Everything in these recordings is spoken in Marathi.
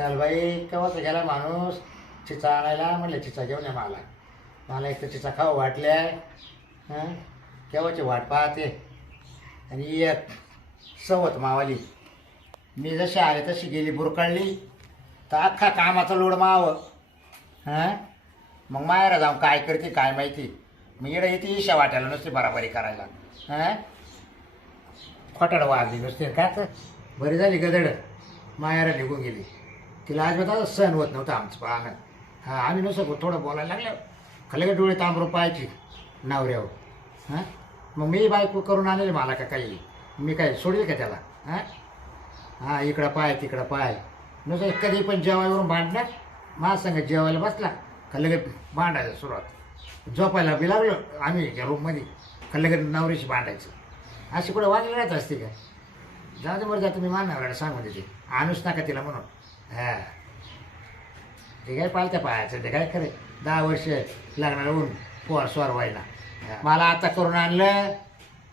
चल बाई केव्हाच गेला माणूस चिचा आणायला म्हणलं चिचा घेऊन या मला. मला एक तर चिचा खाऊ वाटल्या. केव्हाची वाट पाहते? आणि एक सवत मावाली. मी जशी आले तशी गेली बुरकळली. तर अख्खा कामाचा लोड माव. हां? मग मायरा जाऊन काय करते काय माहिती? मग इकडे येते ईशा वाटायला नुसती बराबरी करायला. हां? खोटाडं वागली नुसते. का तर? बरी झाली गदड. मायारा निघून गेली. तिला आज सहन सण होत नव्हतं आमचं पाहणं. हां आम्ही नुसतं थोडं बोलायला लागलं. खलगे डोळे तांबरू पाहायची नवऱ्यावर. हां? मग मी बायको करून आणले मला का काही? मी काय सोडील का त्याला? हां? हां इकडं पाय तिकडं पाय. नुसतं कधी पण जेवायवरून भांडणार माझ्या संग जेवायला बसला. का भांडायला भांडायचं सुरुवात. झोपायला बी लागलो आम्ही रूममध्ये का लगेच नवरीशी भांडायचं. अशी कुठं वागली राहत असते का? जाऊ दे बरं जातं मी मानणार सांगून देते. आणूच नका तिला म्हणून. हां. ते काय पालत्या पाहायचं ते काय खरे दहा वर्ष लागणार होऊन पोर स्वर व्हायला. मला आता करून आणलं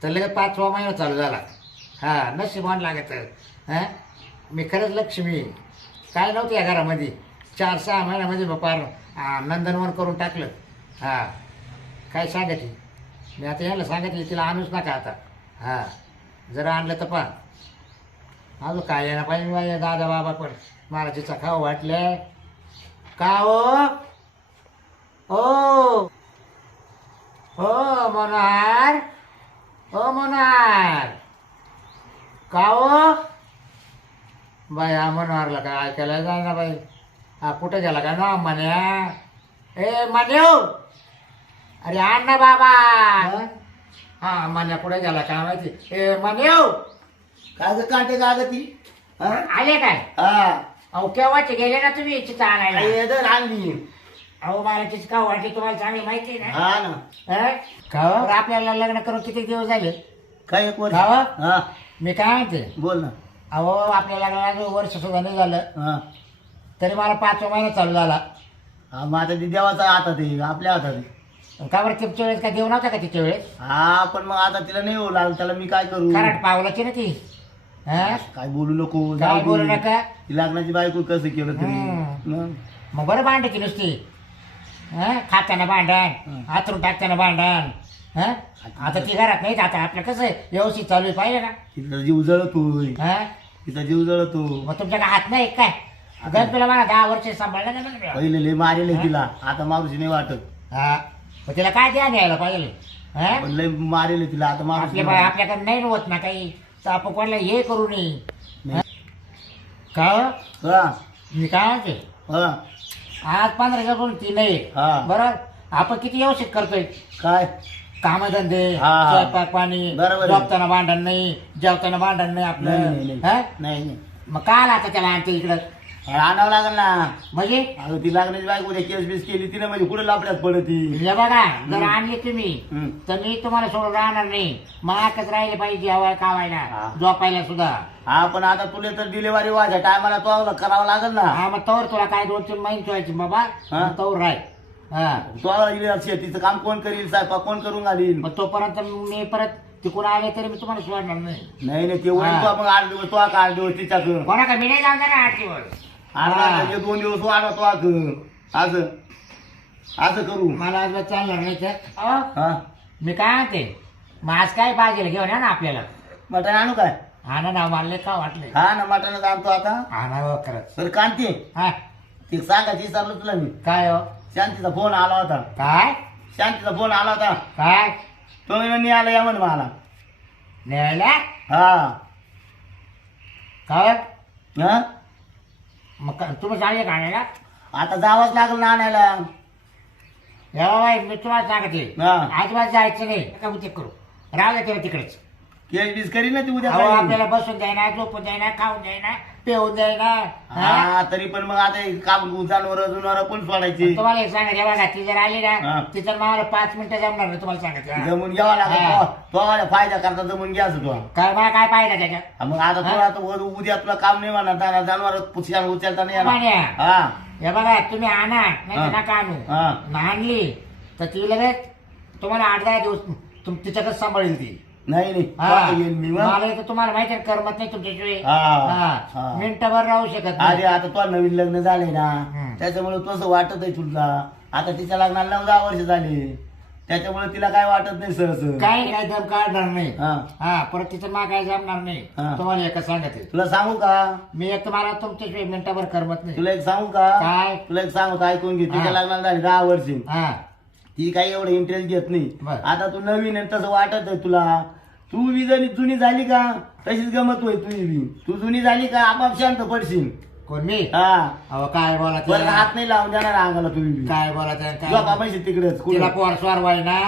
तर लगेच पाचवा महिना चालू झाला. हा नशिबान लागत. हां? मी खरंच लक्ष्मी. काय नव्हतं या घरामध्ये. चार सहा महिन्यामध्ये पार नंदनवन करून टाकलं. हां. काय सांगायची? मी आता यायला सांगितलं तिला आणूच नका आता. हां. जर आणलं तर पहा. अजून काय यायला पाहिजे? दादा बाबा पण. मला तिचा खाऊ वाटलं का हो? ओ हो मनोहर हो मनोहर का हो? बाई हा मनोहरला काय ऐकायला जाय ना बाई. हा कुठे गेला का ना म्हण्या ए मान्यो! अरे आण ना बाबा. हा? मान्या कुठे गेला काय माहिती? ए मान्यो! काय ग कांटे का ती. हा? आले काय? हा. अहो केव्हाचे गेले ना तुम्ही चिचा आणायला आणली. अहो मला तिची का वाटली तुम्हाला चांगली माहिती आहे ना? हा ना. हं? का? हो? आपल्याला लग्न करून किती दिवस झाले? काय एक वर्ष? हो? हा. मी काय म्हणते? बोल ना. अहो आपल्या लग्नाला अजून वर्ष सुद्धा नाही झालं. हा. तरी मला पाचवा महिना चालू झाला. हा मग आता ती देवाचा हातात आहे आपल्या हातात आहे. का बरं तिच्या वेळेस काय देऊ नव्हता का तिच्या वेळेस? हा पण मग आता तिला नाही होऊ लागलं त्याला मी काय करू? खराट पावलाची ना ती. हं? काय बोलू नको काय. बोलू नका ती लग्नाची बायको कसं केलं हम्म. तुम्ही मग? बरं भांडायची नुसती हं? खाताना भांडण हं. हातरून टाकताना भांडण हं? आता ती घरात नाही आता आपलं कसं आहे व्यवस्थित चालू आहे पाहिजे ना तिचा जीव जळतोय हं? तिचा जीव जळतो मग तुमच्या काय हात नाही काय गणपतीला मला दहा वर्ष सांभाळलं ना पहिले लय मारेल तिला आता मारूशी नाही वाटत हा मग तिला काय द्या न्यायला पाहिजे हं? पण लय मारेल तिला आता मारूशी आपल्या नाही बाई- वाटत. आपल्याकडे नाही होत ना काही तर आपण कोणाला हे करू नये. का हो? मी काय म्हणते हा आज पंधरा दिवसाकडून ती नाही हा. बरोबर आपण किती व्यवस्थित करतोय काय कामधंदे हा, हा. स्वयंपाक पाणी बरोबर आहे. झोपताना भांडण नाही जेवताना भांडण नाही नाही आपलं नाही नाही. हं? नाही नाही मग का आला आता त्याला आणते इकडं आणावं लागेल ना. म्हणजे? अगं ती लागण्याची बायको उद्या केस बीस केली तिने म्हणजे कुठे लापड्यात पडत? ती हे बघा जर आणली तुम्ही हम्म. तर मी तुम्हाला सोडून राहणार नाही. माकच राहिले पाहिजे जेवाय कावायला. हा. झोपायला सुद्धा. हा पण आता तुला तर डिलिव्हरी वाजा टायमाला तो करावं लागेल ना. हा मग तवर तुला काय दोन तीन महिने ठेवायची बाबा. हा. मग तवर राय हा. तो शेतीचं काम कोण करील स्वयंपाक कोण करून घालील मग तोपर्यंत मी परत तिकडून आले तरी मी तुम्हाला सोडणार नाही. नाही नाही ते हा. मग आठ दिवस तो आठ दिवस तिच्याकडं. कोणा का मी नाही जाणार आठ दिवस. हा. दोन दिवस वाढव तो असं. असं करू. मला आज चालणार नाही तर. अहो, हा. मी काय म्हणते? मग आज काय पाहिजे घेऊन या ना आपल्याला? मटण आणू काय? हा ना नाव मानले का वाटले हा ना मटण आणतो आता. हा ना हो, खरंच. तर कांती. हा. ते सांगायची विचारलं तुला मी. काय हो? शांतीचा फोन आला होता. काय? शांतीचा फोन आला होता. काय? तो नाही आला या म्हण मला. न्यायला? हा. काय? हा? मग का- तुम्ही चालले का आणायला? आता जावंच लागलं ना आणायला. बाई मी तुम्हाला सांगते. हा. जायचं नाही. का उद्या करू. राहू द्या तेव्हा तिकडेच. केस बीस करी ना ती उद्या अहो काही. आपल्याला बसून द्यायना झोपून द्यायना खाऊन द्यायना पिऊन द्यायना हा? हा तरी पण मग आता हे काम जनावर जुनावर कोण सोडायचे तुम्हाला एक सांगा जेव्हा ती जर आली ना. तिथं मला पाच मिनिटं जमणार नाही तुम्हाला सांगितलं जमून घ्यावा हा. लागत तो तो फायदा करता जमून घ्यायचं तो काय मला काय पाहिजे त्याच्यात हा, मग आता. तुला उ- उद्या तुला काम नाही म्हणणार जनावर पुष्यान उचलता नाही येणार. मान्या. हा हे बघा तुम्ही आणा नाही तर हा. नका आणू आणली तर ती लगेच तुम्हाला आठ दहा दिवस तुम तिच्याकडे सांभाळेल ती नाही नाही. हा. पाहता येईल मी मग. मला इथं तुम्हाला माहिती आहे करमत नाही तुमच्याशिवाय. हा. मिनिटभर राहू शकत अरे नाही आता तो नवीन लग्न झाले ना हम्म. त्याच्यामुळे तसं वाटत आहे तुला. आता तिच्या लग्नाला नऊ दहा वर्ष झाली. त्याच्यामुळे तिला काय वाटत नाही सहज. काही काही दम काढणार नाही. हा. हा परत तिचं मा काय जमणार नाही. हा. तुम्हाला एका सांगते. तुला सांगू का? मी एक तुम्हाला तुमच्याशिवाय मिनिटाभर करमत नाही. तुला एक सांगू का? काय? तुला एक सांगू का? ऐकून घे. तिच्या हा. लग्नाला झाली दहा वर्ष. हा. ती काही एवढं इंटरेस्ट घेत नाही. बर. आता तू नवीन आहे तसं वाटत आहे तुला. तू बी जरी जुनी झाली का तशीच गमत होय तुझी बी. तू जुनी झाली का आपाप शांत पडशील. कोण मी? हा. अहो काय बोला? हात नाही लावून देणार अंगाला तुम्ही बी. काय बोला काय बाबाशी तिकडेच कुठं? तिला पोर स्वार व्हाय ना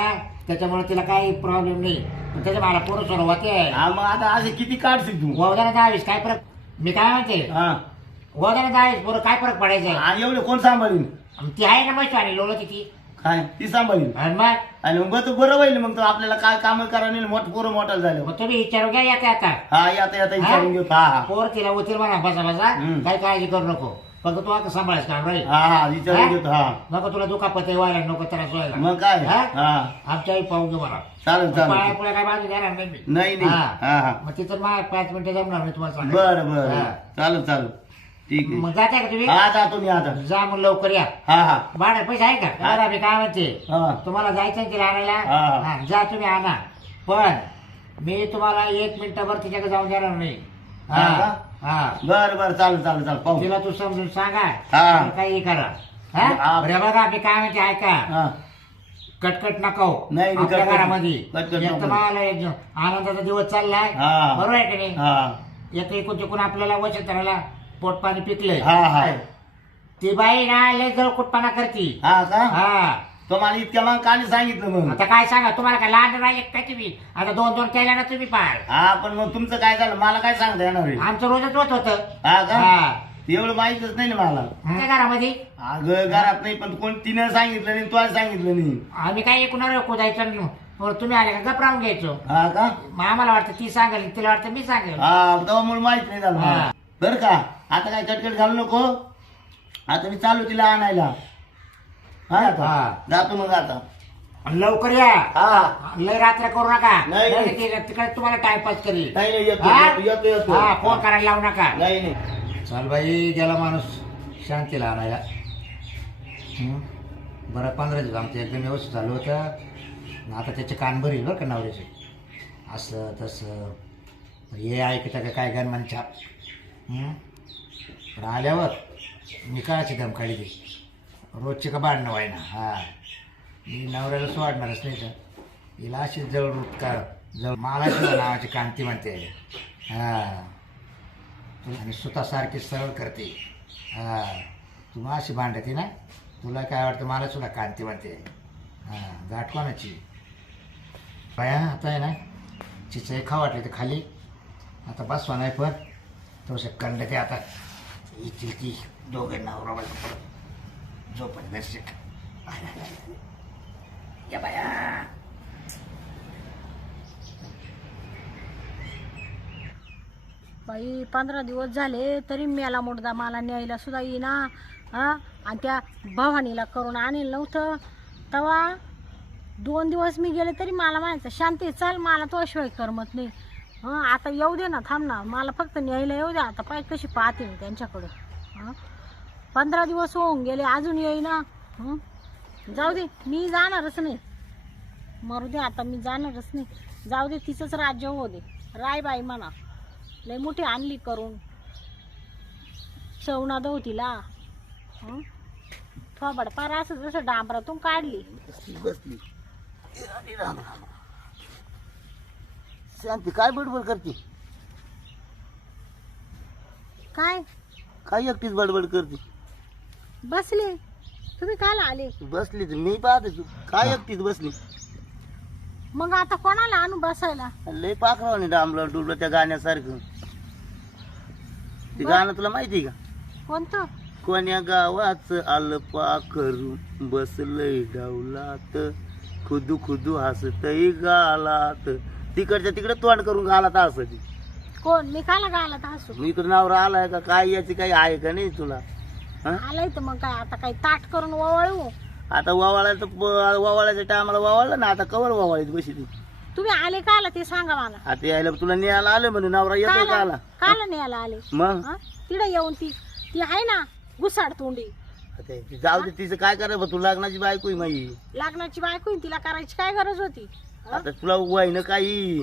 त्याच्यामुळे तिला काही प्रॉब्लेम नाही. पण त्याच्या मला पोर स्वार होते हा मग आता असे किती काढशील तू? वगैरे दहावीस काय फरक? मी काय म्हणते? हा. वगैरे दहावीस पोरं काय फरक पडायचा? हा, एवढे कोण सांभाळीन? ती आहे ना मस्त आणि लोळ ती काय? ती सांभाळीन. आणि मग? आणि मग तू बरं होईल मग तो आपल्याला काय काम करा नाही मोठ पोरं मोठा झालं. मग तुम्ही विचारू घ्या येते आता हा येता येता विचारून घेऊ. हा हा. पोर तिला होतील म्हणा बसा बसा. हम्म. काही काळजी करू नको. फक्त तू आता सांभाळायचं काम राहील. हा हा विचारून? घेतो हा. नको तुला दुखापत व्हायला नको त्रास व्हायला. मग काय? हा? हा. आमच्याही पाहू घेऊ मला. चालेल पाया चालेल. पुढे काय बाजू देणार नाही मी. नाही नाही. हा. हा हा. मग तिथं मा पाच मिनिटं जमणार मी तुम्हाला सांगेन. बरं बरं. हा. चालेल चालेल. ठीक आहे. मग जाते का तुम्ही? हा जातो मी आता जा. मग लवकर या. हा हा. भाडे पैसे आहे का? हा. दादा मी काय म्हणते? हा. तुम्हाला जायचं आहे तिला आणायला? हा. हा, जा तुम्ही आणा. पण मी तुम्हाला एक मिनिटभर तिच्याकडे जाऊन देणार नाही. हा हा? हा. बरं बरं. चालेल चालेल चालेल. पाहू. तिला तू समजून सांगा. हा. काही करा. हा? हा. बरं बघा मी काय म्हणते ऐका. हा. कटकट नको. नाही, नाही, आपल्या कटकट- घरामध्ये. कटकट एक तर नको. मला एक आनंदाचा दिवस चाललाय. हा. बरोबर आहे की नाही? हा. एकूण चुकून आपल्याला वचन पोट पाणी पिकलंय. हा हा. ती बाई ना लय जळ कुटपणा करती. हा का? हा. तो मला इतक्या मग काने सांगितलं मग. आता काय सांगा तुम्हाला काय लहान राहिले काय तुम्ही? आता दोन दोन केल्या ना तुम्ही पार. हा पण मग तुमचं काय झालं? मला काय सांगता येणार आहे? आमचं रोजच होत होत. हा का? एवढं माहितच नाही ना मला. घरामध्ये? अगं घरात नाही पण कोण तिनं सांगितलं नाही तुला सांगितलं नाही. आम्ही काय एकूण कोदायचं नाही. वर तुम्ही आले का? गप राहून घ्यायचो. हा का? मग आम्हाला वाटतं ती सांगेल तिला वाटतं मी सांगेल. हा तेव्हा म्हणून माहीत नाही झालं मला. हा. बरं का? आता काय कटकट घालू नको. आता मी चालू तिला आणायला. हा आता. हा. जातो मग आता. आणि लवकर या. हा. लय रात्र करू नका. नाही. ते तिकडे तुम्हाला टाइमपास करेल. नाही नाही येतो हा? येतो, येतो येतो. हा फोन करायला लावू नका. नाही नाही. चाल बाई गेला माणूस. शांतीला आणायला. हं? बरं पंधरा दिवस आमचं एकदम व्यवस्थित झालं होतं. आणि आता त्याचे कान भरील बरं का नवऱ्याचे? असं तसं. हे ऐकता का काय गणमान छाप पण आल्यावर मी काळाची दे रोजचे ती रोजची का भांडणं व्हायना? हा. मी नवऱ्याला सोडणारच नाही तर. हिला अशी जवळ का जवळ मालाची नावाची कांती म्हणते. हा. आणि स्वतःसारखी सरळ करते. हा. तू अशी भांडते ना? तुला काय वाटतं? मला सुद्धा कांती म्हणते. हा. गाठ कोणाची? बाया आता आहे ना? चिचं खा वाटली तर खाली. आता बसवा नाही पण. तो कंड ते आता येतील ती दोघांना नवरा बायको परत झोपत दर्शक या बाया बाई पंधरा दिवस झाले तरी मेला मुडदा मला न्यायला सुद्धा येईना हा? आणि त्या भवानीला करून आणेल नव्हतं. तेव्हा दोन दिवस मी गेले तरी मला म्हणायचं शांती चाल मला तो अशिवाय करमत नाही. हं आता येऊ दे ना थांब ना. मला फक्त न्यायला येऊ दे. आता पाय कशी पाहते मी त्यांच्याकडं. पंधरा दिवस होऊन गेले अजून येईना. हं? जाऊ दे मी जाणारच नाही. मरू दे आता मी जाणारच नाही. जाऊ दे तिचंच राज्य होऊ दे. राय बाई म्हणा. लय मोठी आणली करून. चवणा दव तिला हं? थोबड पार असं जसं डांबरातून काढली. बसली बसली. राम राम. शांती काय बडबड करते? काय? काय एकटीच बडबड करते? बसले. तुम्ही काल आले. बसली तर मी पाहते तू. काय एकटीच बसली? मग आता कोणाला आणू बसायला? लय पाखरावाने डांबलं डुबलं त्या गाण्यासारखं. ते गाणं तुला माहिती का? कोणतं? कोण्या गावाच आलं पाखरू बसलंय डावलात. खुदू खुदू हसतय गालात. तिकडच्या तिकडे तोंड करून घालात असं ती. कोण? मी काला गाला तर मी इकडे नाव आलाय का? काय याची काही आहे का नाही तुला? हं? आलाय तर मग काय? आता काही ताट करून वळू आता वावाळायचं वावाळायच्या टायमाला वावळलं ना आता कवर वावाळीत बशी ती. तुम्ही आले का आला ते सांगा मला. आता यायला तुला न्यायला आलं म्हणे नवरा येतो का आला काला नाही आला. आले मग? हा? तिकडे येऊन ती ती आहे ना घुसाड तोंडी. आता जाऊ दे तिचं काय करायचं? तू लग्नाची बायको आहे माई. लग्नाची बायको आहे, तिला करायची काय गरज होती? आता तुला वय ना काही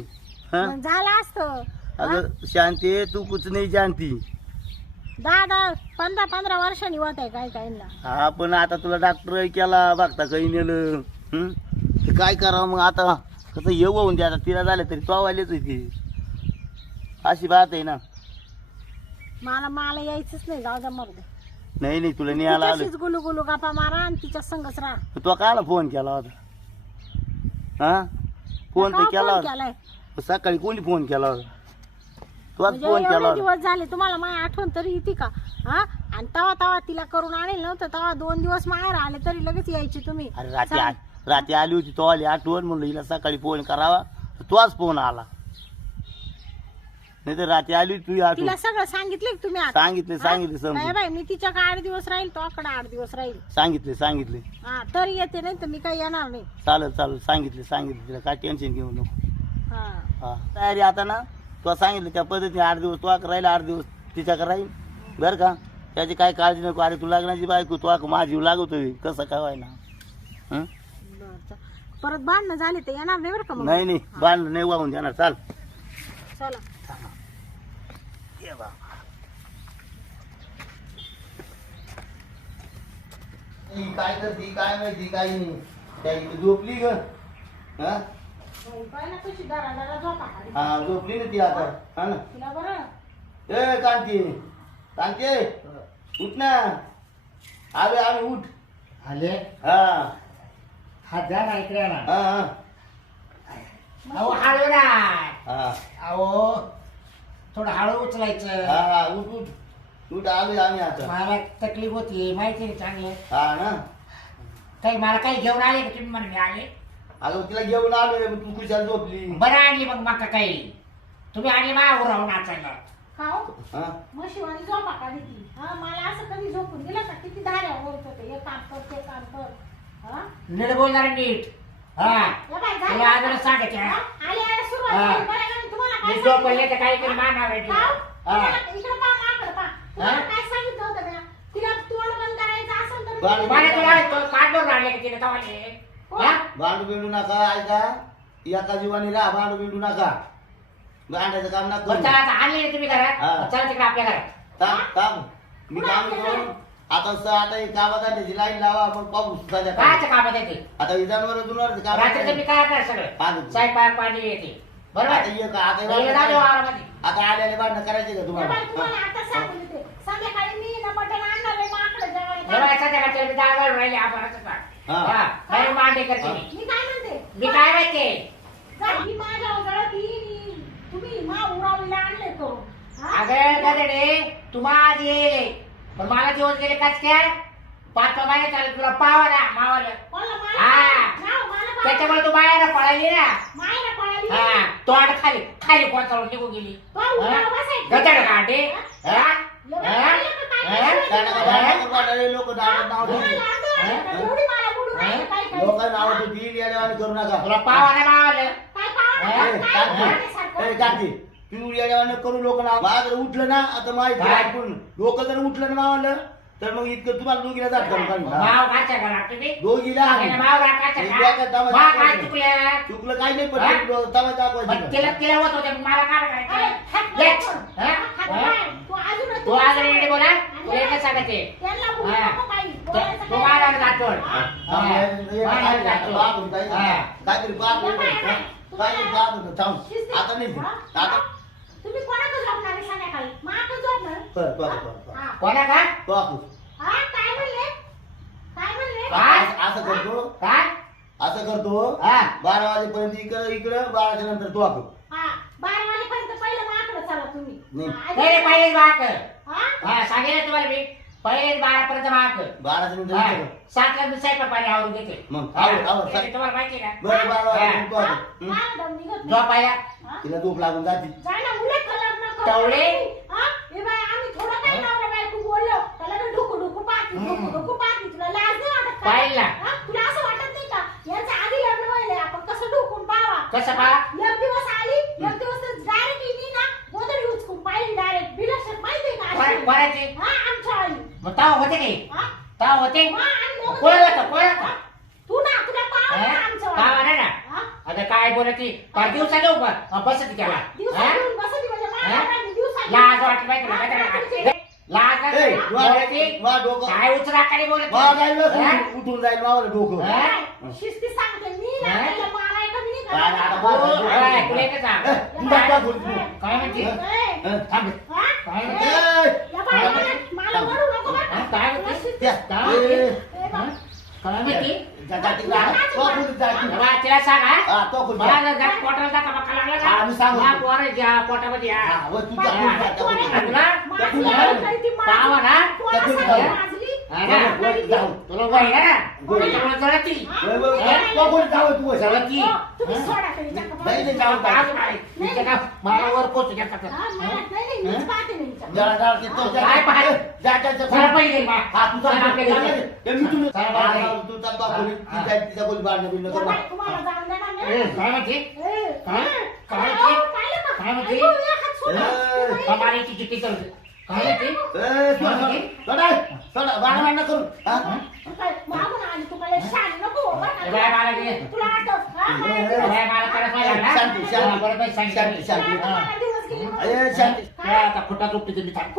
हा? मग झालं असतं. अगं शांती तू कुछ नाही जानती दहा दहा पंधरा पंधरा वर्षांनी होत आहे काय काहींना. हा पण आता तुला डॉक्टर केला बघता काही नेलं. हं? काय करावं मग आता? कसं येऊ होऊन दे आता तिला झालं तरी तो आलेच होती अशी बात आहे ना. मला मला यायचंच नाही जाऊ द्या द्या नाही नाही तुला न्यायला आलं तिच्याशीच गुलू गुलू गप्पा मारा आणि तिच्या संगच राहा. तो काला फोन केला होता? हा? फोन तर केला फोन होता. केलाय. सकाळी कोणी फोन केला होता? म्हणजे फोन केला एवढे होता. दिवस झाले तुम्हाला माझी आठवण तरी येते का? हा? आणि तवा तवा तिला करून आणेल नव्हतं तवा दोन दिवस माहेर आले तरी लगेच यायची तुम्ही. अरे रात्री. आ- रात्री आली होती तो आली आठवण म्हणलं हिला सकाळी फोन करावा. तर तोच फोन आला. नाही तर रात्री आली तुझी आठवण तिला सगळं सांगितले का तुम्ही आता? सांगितले सांगितले हा? नाही समजून. बाई मी तिच्याकडे आठ दिवस राहील तो आकडे आठ दिवस राहील. सांगितले सांगितले हा तरी येते नाही तर मी काही येणार नाही. चालेल चालेल सांगितले सांगितले तिला. काय टेन्शन घेऊ नको. हा. हा. तयारी आता ना तुला सांगितलं त्या पद्धतीने आठ दिवस तो राहील आठ दिवस तिच्याकडे राहील. बरं का? त्याची काय काळजी नको. अरे तू लग्नाची बायको तो माझी लागतोय. कसं काय व्हायना? हं? बरं चा- परत भांडणं झाले तर येणार नाही बरं का मग? नाही नाही. बांध नाही वाहून देणार चाल. चला. ही काय करती काय माहिती काय नाही. त्या इथे झोपली ग. हा? कशी झोपा. हा झोपली ना ती आता. हा ना? तिला बरं. ए कांती. कांती उठ ना. आले आम्ही उठ. आले? हा. हात द्या ना इकडे ना हा हा. अहो हळू ना. हा. अहो थोडं हळू उचलायचं. हा हा उठ उठ. उठ आले आम्ही आता. मला तकलीफ होती माहिती आहे चांगलं? हा ना. काही मला काही घेऊन आले का तुम्ही म्हणून मी आले? अगं तिला घेऊन आलो रे, तू कुशाल झोपली. बरं आणली मग माका काही. तुम्ही आणली मावर राहून नाचायला. खाऊ हा? झोपा ती. हा मला असं कधी झोपून दिलं का? किती धाऱ्या होते. हे काम कर ते काम कर. हा? नीट बोलणार नीट. हा. या बाई, झालं तुला का? अजून सांगायचे हा? आले आले सुरुवात हा. झाली. बरं का? तुम्हाला काय मी सांगितलं? झोपले तर काही तरी मारणार आहे खाऊ? तिला. तुम्हाला- हा. इकडं पहा, माकडं पहा. तुम्हाला हा? काय मला तुला तो काढून राहिले का तिला तवाले हो. हा? भांडू बिंडू नका ऐका एका जीवानी राहा भांडू बिंडू नका भांडायचं काम नका बरं करू. चला आता आणली ना तुम्ही घरात हा. चला तिकडे आपल्या घरात थांब थांब मी काम करू आता स- आता एक कामात त्याची लाईन लावा आपण पाहू सध्या कायचं काम आहे ते आता ही जनावर जुनावर काम रात्रीचं मी काय करणार हा. सगळं स्वयंपाक पाणी येते बरोबर आता ये का आता राहते भांडणं- वावरामध्ये. आता आल्याने भांडणं करायचे का या तुम्हाला बाई, तुम्हाला आता सांगून देते. संध्याकाळी मी ना मटण आणणार आहे माकडं जेवायला. जेव्हा संध्याकाळच्या मी डाळ घालून राहिले आपण असंच वाट. हा. हा. नाही मांडे करते मी. मी काय म्हणते मी काय माहिती माझ्या. तुम्ही मा आणले हा? अगं गदडे पण मला दिवस गेले कस काय पाच महिने चालेल तुला पावा ना मावाला हा. नाव मला माहिती त्याच्यामुळे तू बाहेर पळाली ना. मायला. हा तोंड खाली खाली कोणचावून निघून गेली हा? गदड काटे हा? हा? हा? लोक नाव? लोक येड्यावानी करू नका तुला पावा ना मावाला काय पाहू? हा? ए, काय कांती, पाहण्यासारखं? ए, कांती, तू येड्यावानी करू लोक नाव माझं जर उठलं ना आता माहिती? लोक जर उठलं ना मावलं तर मग इतकं तुम्हाला दोघीला जात करू माव खायच्या घरात तुम्ही दोघीला आणि राखायच्या एक का? मा काय. चुकल्या चुकलं काही नाही हा? पण तवा पण दाखवायचं तिला तिला होत होते मला काय अरे, करायचं हात लेट. नको. हा? हात हा? बाहेर. तू अजूनच तू आज रेडी बोला तुला एकच सांगायचे त्यांना बोलू हा. नको काही. बोलायचं तू काय? माझ्यावर जातोड हा? काहीतरी. काहीतरी. थांब. आता नाही हा? आता तुम्ही कोणाकडे झोपणार आहे संध्याकाळी माकडे झोपणार कर, कर, कर, कर. कोणा का तो आपण. हा, काय म्हणले काय म्हणले काय? असं करतो काय असं करतो हा बारा वाजेपर्यंत इकडं इकडं बाराच्या नंतर तो आपण हा बारा वाजेपर्यंत पहिलं माकडे चला तुम्ही नाही. हा, पहिले हा? हा सांगेल तुम्हाला मी पहिलेच बारापर्यंत बाक बाराच्या नंतर हा. इकडं. सातला मी साहेब पाणी आवरून घेते मग. आवर, आवर, ते तुम्हाला माहिती का बरं बारा वाजेपर्यंत तो हा? आपण. काय दम निघत नाही? झोपायला? तिला झोप लागून जाते जाय ना, उलट कलर न करू. टवळे? हा? हे बाय, आम्ही थोडं काय नवरा बायको बोललो. त्याला तर ढुकू ढुकू पाहती, ढुकू ढुकू पाहती. तुला लाज नाही वाटत का? पाहिलं. हा? तुला असं वाटत नाही का? यांचं आधी लग्न व्हायलंय, आपण कसं ढुकून पाहावा? कसं कसं पा एक दिवस आली एक दिवस डायरेक्ट येईन ना गोदडी उचकून पाहिली डायरेक्ट बिलाशर माहितीये का अशी? कोणाची हा आमच्या आली मग ताव होते काही हा? ताव होते मग आम्ही दोघं- कोण होतं कोण होतं तू ना तुला पाव हा? पाव ना हा? आता काय बोलती पाच दिवसा घेऊ का बस त्याला हा? घेऊन बसली म्हणजे हा? महाराणी दिवसा लाज वाटली पाहिजे तुला काय घेऊन- करायचं? लाज ए, वाटली? वा- बोलती? वा डोकं. काय उचला काय बोलत वा जाईल ना, हा? उठून- उठून जाईल मावलं डोकं हा? काय? शिस्ती सांगते मी ना हा? त्याला माराय कमी नाही काय नाही, आता करत. बस, बस, बस. काय, तुला एकच सांग. ए, तू. काय म्हणते? ए, हं? थांब. हा? काय ए, म्हणते? या बाई, काय मला- मला वरू नको बरं का? हा, काय म्हणते? तुला शिस्ती- त्या, काय? ए, ए, बा- हा? काय म्हणते? जा, जा, तिकडे. हा, तो जा, तू. बाबा, तिला सांग हा? हा, तो खोलीत जा. मला जर जास्त पोटाला जाता बघा लागला हा, मी ना सांगतो. हा, पोरं ज्या पोटामध्ये या. हा, व तू जा, बाई, खोलीत जा, त्या तू खोलीत जा. आहे तुला? त्या खोलीत माजली, जा. तरी ती माजली. पावा ना? तू त्या असं खोलीत काय जा. माजली? हा ना? व- व- जाऊ. तुला वय ना कोणी? त्याच्यामुळे जळती. हा? व- व- जा, तो खोलीत जावं तू. तरी त्या कपाळात. नाही, नाही, जाऊ, जाऊ, जाऊ, जाऊ. नाही. तिच्या का मला वर पोचू द्या का? हा, नाही, नाही, पाहते हिच्या. जरा, जरा, ते तो जा. काय पाहिजे? जा, जा, जा. चला पहिले बा. हा, तू जा, चला जा, जा. जा. ए, मी तुला- चला, हा, बाहेर. हा, तू जा, तो खोलीत. ती. जाईल, तिच्या खोलीत बाहेर या नको बाई, बा. ए, नाही. काय म्हणते? काय? काय म्हणते? काय म्हणते? कमालीची चिठ्ठी चालते काय. हा? तू? हो, हा. हा, आता खुटा तुपटी तुम्ही थांब.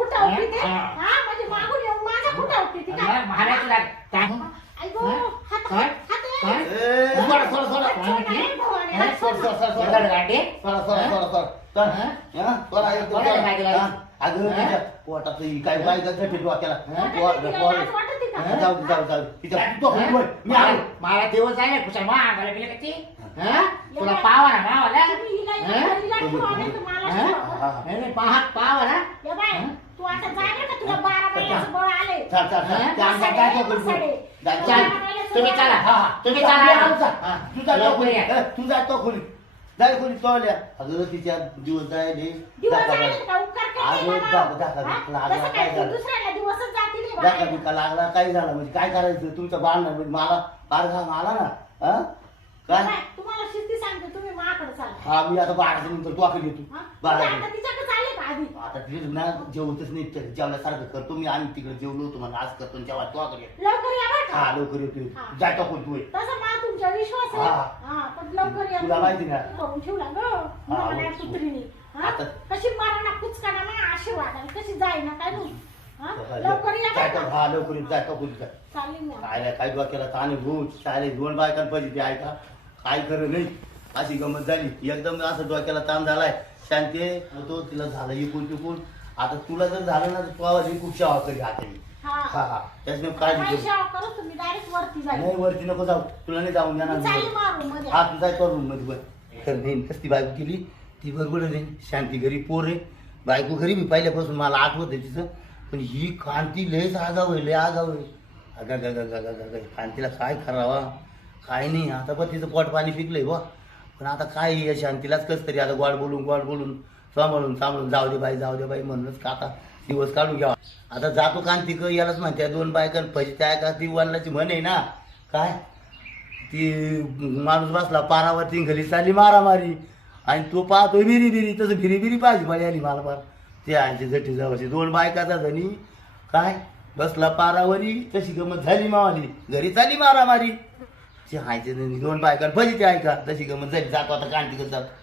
ही काय गं झटत डोक्याला. हा? हा, जाऊ दे, जाऊ जाऊ. तिच्या तो हा? खोलीवर. मी आलो. मला दिवस जायला कुशल मा आम्हाला बिले कधी हा? तुला पावा ना मावाला हा? नाही हा? हा, हा. नाही पाहा पावा ना हा? चाल, चाल, चाल. हा? चाल. तुम्ही चला हा, हा. तुम्ही चला जा. हा. तू जा लवकर. या. ए, तू जा तो खोलीत. जाय तो आल्या. अगं तिच्या दिवस जायले दिवस. का उपकार अगं? दाखा, दाखा, हा? लागला, काय झालं? दुसऱ्याला दिवसच. बिका लागला काय झालं म्हणजे काय करायचं तुमचा ना म्हणजे मला बाळ घाम आला ना हा? काय तुम्हाला शिस्ती सांगते तुम्ही माकडे चाला हा मी आता बाळाचं नंतर घेतो. हा? म्हणजे बाळाचं आता तिच्याकडे चाले का आधी? आता तिथे ना जेवतच नाही ते जेवल्यासारखं करतो मी. आम्ही तिकडे जेवलो होतो मला आज करतो जेव्हा तो येतो. लवकर या बरं हा लवकर येतो हा. जाय टाकून तू ये. तसं मला तुमचा विश्वास आहे. हा. हा पण लवकर या. तुला माहिती ना? करून ठेवला ग. मला पुत्रीने हा? आता- कशी माराना कुचकाना ना कशी जाईना काय नाही. हा? लवकर या बरं का? हा लवकर येतो चालेल ना. काय नाही काय डोक्याला ताण भूत चालेल दोन ते ऐका. काय खरं नाही. अशी गमत झाली. एकदम असं डोक्याला ताण झालाय. शांती तो तिला झालं इकून तिकून. आता तुला जर झालं ना तर तू आवाज खूप शावा करी मी हा. हा हा. त्याच्यामुळे काळजी जाईल. नाही वरती नको जाऊ. तुला नाही जाऊन देणार मी हा तू जाय तो रूममध्ये बस. तर नाही कसं ती बायको केली. ती बरोबर आहे. शांती घरी पोर आहे. बायको घरी मी पहिल्यापासून मला आठवत आहे तिचं. पण ही कांती लयच आगाव आहे लय आगाव आहे. अगा गा गा गा गा गा गा. कांतीला काय करावा? काय नाही. आता पण तिचं पोट पाणी पिकलंय बा पण आता काय आहे या शांतीलाच कस तरी आता गोड बोलून गोड बोलून सांभाळून सांभाळून जाऊ दे बाई जाऊ दे बाई म्हणूनच का आता दिवस काढून घ्यावा. आता जातो कांती क यालाच म्हणते दोन बायका पैसे त्या का ती वडिलाची म्हण आहे ना. काय? ती माणूस बसला पारावरती घरी चालली मारामारी. आणि तो पाहतो बिरी बिरी तसं बिरी बिरी पाहिजे मला आली मला पार ते आयचे जठी जावाची दोन बायकाचा जणी काय? बसला पारावरी तशी गमत झाली मावाली. घरी चालली मारामारी. ते हायचे जणी दोन बायका भजी ते ऐका. तशी गमत झाली. जातो आता कांटी करत जातो.